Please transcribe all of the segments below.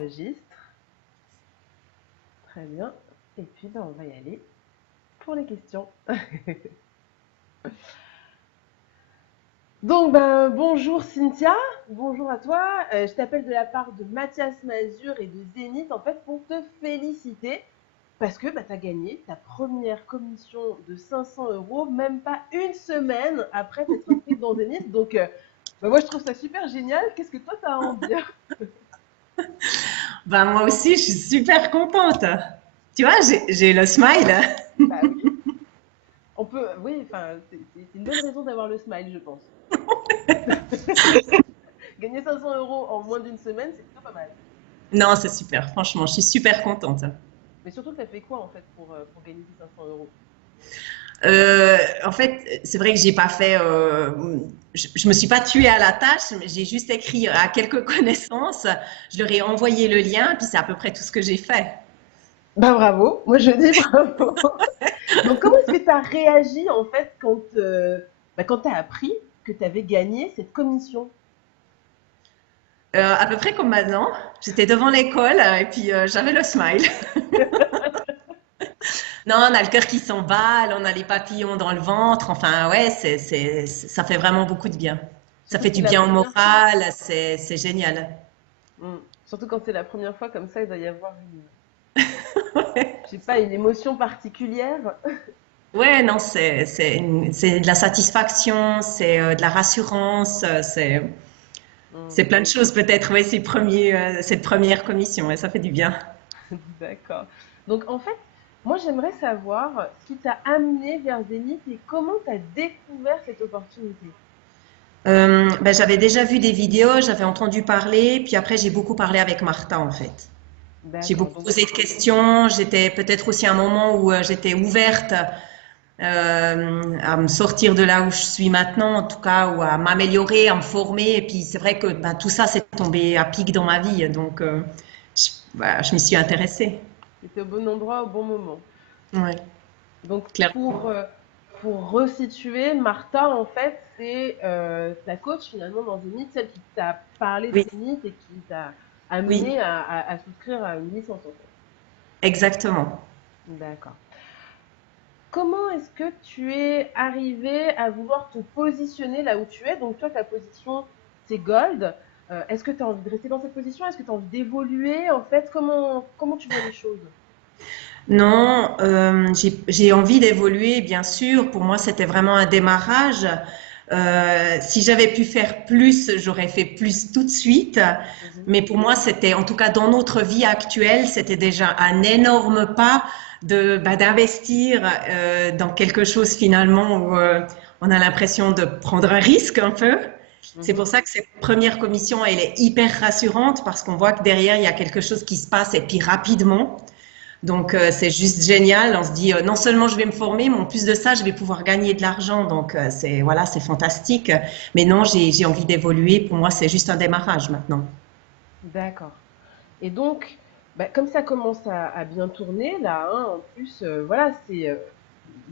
Registre. Très bien. Et puis, on va y aller pour les questions. Donc, bonjour Cynthia, bonjour à toi. Je t'appelle de la part de Mathias Mazur et de Zénith, en fait, pour te féliciter parce que tu as gagné ta première commission de 500 euros, même pas une semaine après t'être inscrite dans Zénith. Donc, moi, je trouve ça super génial. Qu'est-ce que toi, tu as à en dire? Ben, moi aussi, je suis super contente. Tu vois, j'ai le smile. Bah oui, on peut, oui, enfin, c'est une bonne raison d'avoir le smile, je pense. Gagner 500 euros en moins d'une semaine, c'est plutôt pas mal. Non, c'est super. Franchement, je suis super contente. Mais surtout que tu as fait quoi en fait pour gagner ces 500 euros? En fait, c'est vrai que j'ai pas fait. Je me suis pas tuée à la tâche, mais j'ai juste écrit à quelques connaissances. Je leur ai envoyé le lien, puis c'est à peu près tout ce que j'ai fait. Bah bravo, moi je dis bravo. Donc comment est-ce que tu as réagi en fait quand tu as appris que tu avais gagné cette commission? À peu près comme maintenant. J'étais devant l'école et puis j'avais le smile. Non, on a le cœur qui s'emballe, on a les papillons dans le ventre. Enfin, ouais, ça fait vraiment beaucoup de bien. Ça Surtout fait que c'est du la bien au première fois. moral, c'est génial. Surtout quand c'est la première fois comme ça, il doit y avoir je sais pas, une émotion particulière. Ouais, non, c'est de la satisfaction, c'est de la rassurance, c'est Hmm, plein de choses peut-être, ouais, cette première commission, et ça fait du bien. d'accord. Donc en fait, moi j'aimerais savoir ce qui t'a amené vers Zénith et comment tu as découvert cette opportunité. Ben, j'avais déjà vu des vidéos, j'avais entendu parler, puis après j'ai beaucoup parlé avec Martha en fait. J'ai D'accord. beaucoup Donc posé de questions, j'étais peut-être aussi à un moment où j'étais ouverte à me sortir de là où je suis maintenant, en tout cas, ou à m'améliorer, à me former. Et puis c'est vrai que ben, tout ça s'est tombé à pic dans ma vie, donc voilà, je m'y suis intéressée. c'était au bon endroit au bon moment. Ouais, Donc clairement. pour resituer, Martha, en fait, c'est ta coach finalement dans Zénith, celle qui t'a parlé de Oui, Zénith et qui t'a oui, amené à souscrire à une licence en fait. exactement. D'accord. Comment est-ce que tu es arrivé à vouloir te positionner là où tu es? Donc toi, ta position, c'est Gold. Est-ce que tu as envie de rester dans cette position? Est-ce que tu as envie d'évoluer? En fait, comment tu vois les choses? Non, j'ai envie d'évoluer, bien sûr. Pour moi, c'était vraiment un démarrage. Si j'avais pu faire plus, j'aurais fait plus tout de suite. Mhm. Mais pour moi, c'était, en tout cas dans notre vie actuelle, c'était déjà un énorme pas d'investir dans quelque chose finalement où on a l'impression de prendre un risque un peu. C'est Mhm. pour ça que cette première commission, elle est hyper rassurante parce qu'on voit que derrière, il y a quelque chose qui se passe et puis rapidement. Donc c'est juste génial. On se dit non seulement je vais me former, mais en plus de ça, je vais pouvoir gagner de l'argent. Donc c'est voilà, c'est fantastique. Mais non, j'ai envie d'évoluer. Pour moi, c'est juste un démarrage maintenant. D'accord. Et donc, comme ça commence à bien tourner, là, hein, en plus, voilà,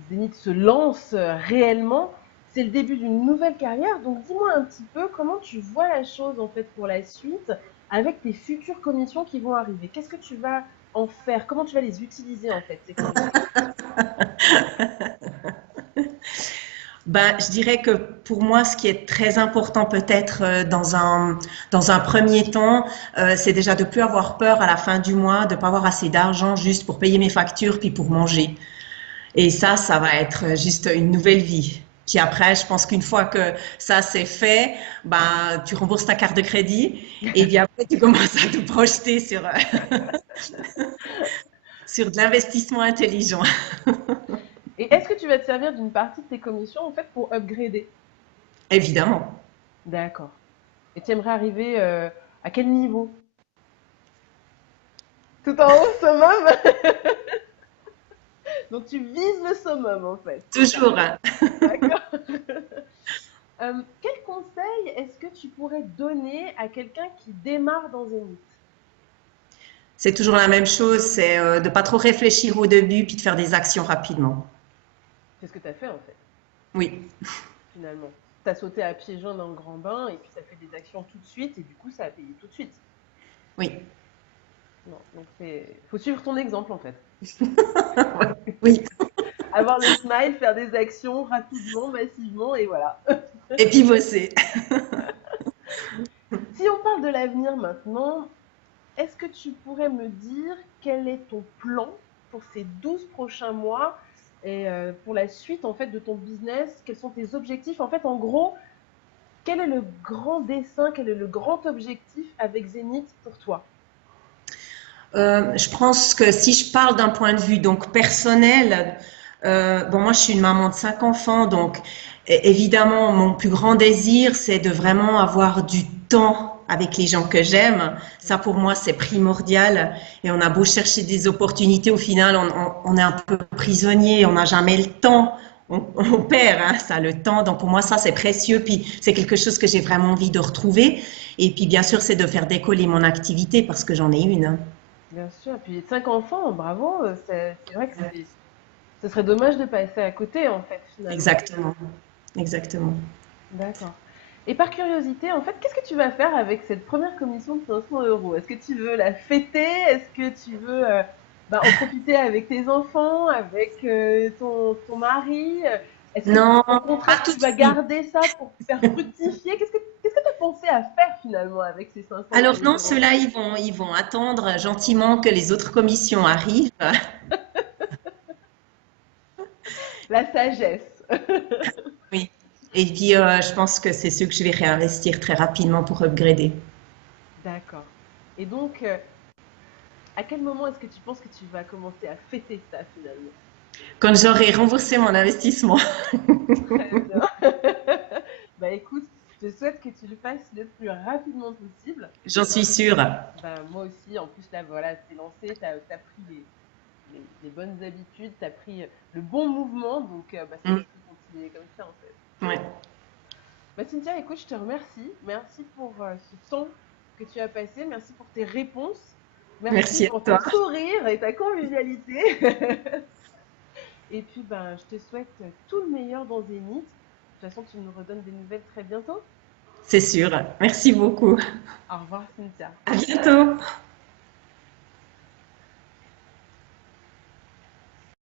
Zénith se lance réellement. C'est le début d'une nouvelle carrière. Donc, dis-moi un petit peu comment tu vois la chose, en fait, pour la suite, avec tes futures commissions qui vont arriver. Qu'est-ce que tu vas en faire? Comment tu vas les utiliser, en fait, ces commissions? Ben, je dirais que pour moi, ce qui est très important peut-être dans un premier temps, c'est déjà de plus avoir peur à la fin du mois, de pas avoir assez d'argent juste pour payer mes factures puis pour manger. Et ça va être juste une nouvelle vie. Puis après, je pense qu'une fois que ça c'est fait, ben, tu rembourses ta carte de crédit et puis après, tu commences à te projeter sur de l'investissement intelligent. Et est-ce que tu vas te servir d'une partie de tes commissions, en fait, pour upgrader? Évidemment. D'accord. Et tu aimerais arriver à quel niveau? Tout en haut, summum? Donc tu vises le summum en fait, c'est ça. Toujours. D'accord. Quel conseil est-ce que tu pourrais donner à quelqu'un qui démarre dans Zénith? C'est toujours la même chose, c'est de pas trop réfléchir au début puis de faire des actions rapidement. C'est ce que tu as fait en fait, Oui, finalement. Tu as sauté à pieds joints dans le grand bain et puis tu as fait des actions tout de suite et du coup ça a payé tout de suite. oui, Non, donc faut suivre ton exemple en fait. Oui. Avoir le smile, faire des actions rapidement, massivement, et voilà. Et puis bosser. Si on parle de l'avenir maintenant, est-ce que tu pourrais me dire quel est ton plan pour ces 12 prochains mois et pour la suite en fait de ton business? Quels sont tes objectifs? En fait, en gros, quel est le grand dessin, quel est le grand objectif avec Zénith pour toi? Je pense que si je parle d'un point de vue donc personnel, bon moi je suis une maman de 5 enfants, donc évidemment mon plus grand désir c'est de vraiment avoir du temps avec les gens que j'aime. Ça pour moi c'est primordial. Et on a beau chercher des opportunités, au final on est un peu prisonnier, on n'a jamais le temps. On perd hein, ça le temps. Donc pour moi ça c'est précieux. Puis c'est quelque chose que j'ai vraiment envie de retrouver. Et puis bien sûr c'est de faire décoller mon activité parce que j'en ai une, hein. Bien sûr, puis 5 enfants, bravo, c'est vrai que ce serait dommage de passer à côté en fait finalement. Exactement, exactement. D'accord. Et par curiosité, en fait, qu'est-ce que tu vas faire avec cette première commission de 500 euros? Est-ce que tu veux la fêter? Est-ce que tu veux en profiter avec tes enfants, avec ton mari? Est-ce que Non, au pas contraire tout tu de vas suite. garder ça pour faire fructifier? Qu'est-ce que tu as pensé à faire finalement avec ces 500 Alors non, euros? ceux-là, ils vont attendre gentiment que les autres commissions arrivent. La sagesse. Oui. Et puis, je pense que c'est ceux que je vais réinvestir très rapidement pour upgrader. D'accord. Et donc, à quel moment est-ce que tu penses que tu vas commencer à fêter ça finalement? Quand j'aurai remboursé mon investissement. Très bien. Bah écoute, je te souhaite que tu le fasses le plus rapidement possible. J'en suis sûre. Bah, moi aussi, en plus là, voilà, c'est lancé, t'as pris les bonnes habitudes, t'as pris le bon mouvement, donc bah, c'est Mm, qu'il faut continuer comme ça en fait. ouais. Bah Cynthia, écoute, je te remercie. Merci pour ce temps que tu as passé, merci pour tes réponses, merci Merci à pour ton toi. sourire et ta convivialité. Et puis, ben, je te souhaite tout le meilleur dans Zénith. De toute façon, tu nous redonnes des nouvelles très bientôt. C'est sûr. Merci beaucoup. Au revoir, Cynthia. À bientôt.